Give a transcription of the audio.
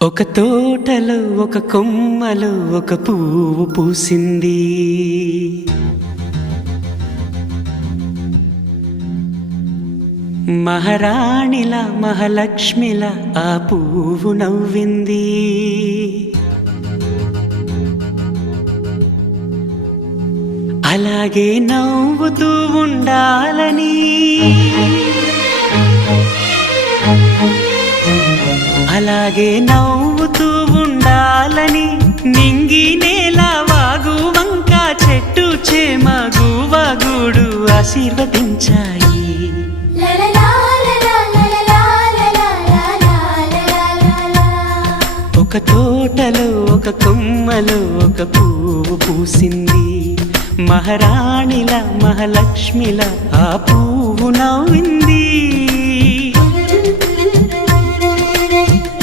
ఒక తోటలో ఒక కొమ్మలో ఒక పువ్వు పూసింది. మహారాణిలా మహాలక్ష్మిలా ఆ పువ్వు నవ్వింది. అలాగే నవ్వుతూ ఉండాలని, అలాగే నవ్వుతూ ఉండాలని నింగి నేల వాగు వంక చెట్టు చేమ గువగూడు ఆశీర్వదించాయి. ఒక తోటలో ఒక కొమ్మలో ఒక పువ్వు పూసింది. మహారాణిలా మహాలక్ష్మిలా ఆ పువ్వు నవ్వింది.